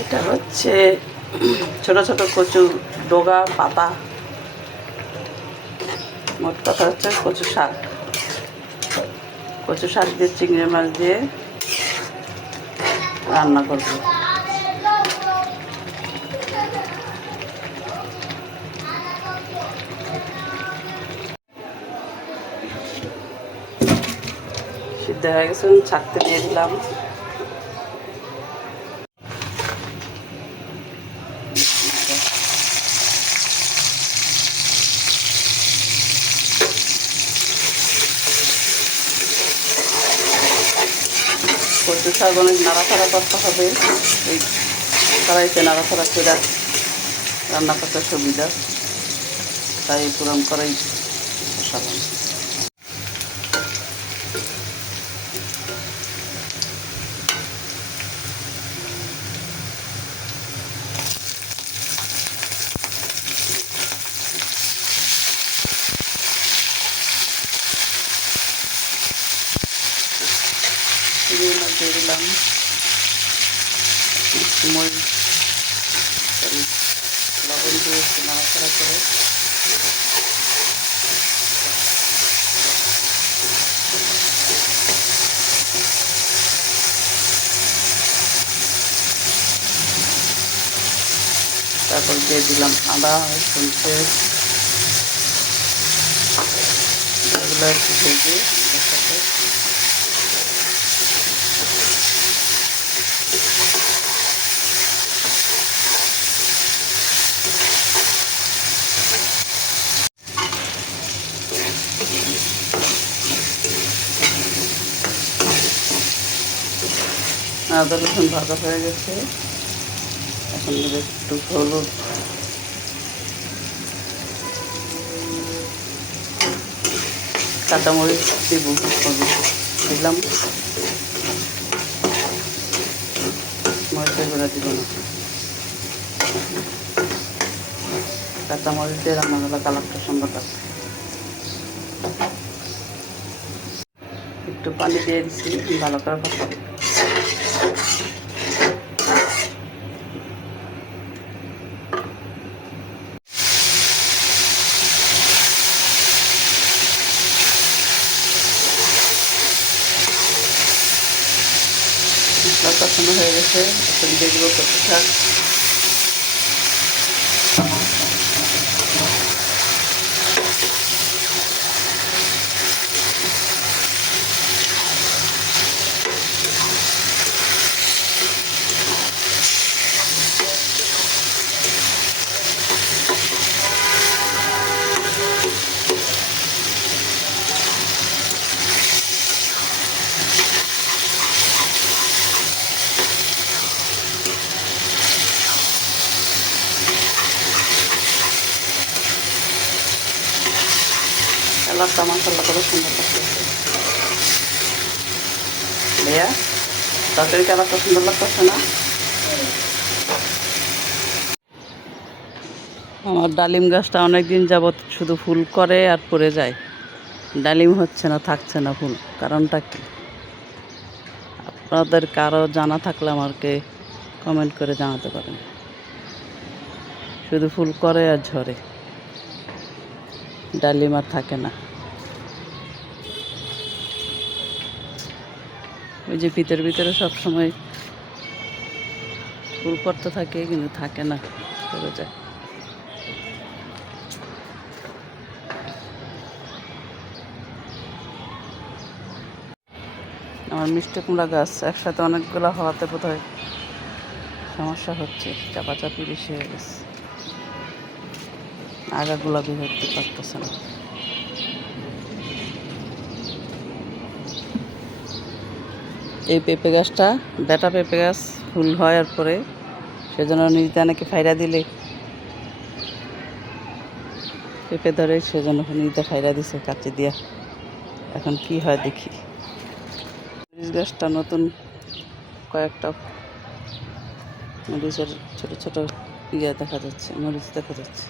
এটা হচ্ছে ছোট ছোট কচু ডগা পাতা, মোট কথা হচ্ছে কচু শাক। কচু শাক দিয়ে চিংড়ি মাছ দিয়ে রান্না করব। সিদ্ধ হয়ে গেছে, ছাকতে দিয়ে দিলাম। কচু শাক অনেক নাড়াচাড়া করতে হবে, এই কড়াইতে নাড়াচাড়া করে রান্না করতে সুবিধা, তাই পুরান কড়াই বসালাম। দিয়ে দিলাম মরিচ, লবণ দিয়ে নাড়াচাড়া করে তারপর দিয়ে দিলাম আদা রসুন পেস্ট, এগুলো একটু ভেজে সাথে আদা রসুন ভাজা হয়ে গেছে। এখন একটু হলুদ, কাঁচামরিচ দিব, দিলাম। মরিচের গুঁড়া দিব না, কাঁচামরিচ দিয়ে রান্না করলে কালারটা সুন্দর লাগবে। একটু পানি দিয়ে দিচ্ছি, ভালো করে কষাবো। মশলা কষানো হয়ে গেছে, এখন দিয়ে দেবো কচু শাক। কালারটা মাশাআল্লাহ কত সুন্দর লাগতেছে। ভাইয়া তরকারি কালারটা সুন্দর লাগতেছে না? আমার ডালিম গাছটা অনেক দিন যাবৎ শুধু ফুল করে আর পড়ে যায়, ডালিম হচ্ছে না, থাকছে না ফুল, কারণটা কি? আপনাদের কারো জানা থাকলে আমাকে কমেন্ট করে জানাতে পারেন। শুধু ফুল করে আর ঝরে, ডালিম আর থাকে না। ওই যে ভিতরে সবসময় ফুল করতে থাকে, কিন্তু থাকে না, পড়ে যায়। আমার মিষ্টি কুমড়া গাছ একসাথে অনেকগুলো হওয়াতে বোধহয় সমস্যা হচ্ছে, চাপাচাপি বেশি হয়ে গেছে, আগাগুলা বের হতে পারতেছে না। এই পেঁপে গাছটা বেটা পেঁপে গাছ, ফুল হয় আর পরে, সেজন্য নিজে নাকি ফাইরা দিলে পেঁপে ধরে, সেজন্য নিজে ফাইরা দিছে কাচি দিয়া। এখন কি হয় দেখি। মরিচ গাছটা নতুন কয়েকটা মরিচের ছোট ছোট ইয়ে দেখা যাচ্ছে, মরিচ দেখা যাচ্ছে।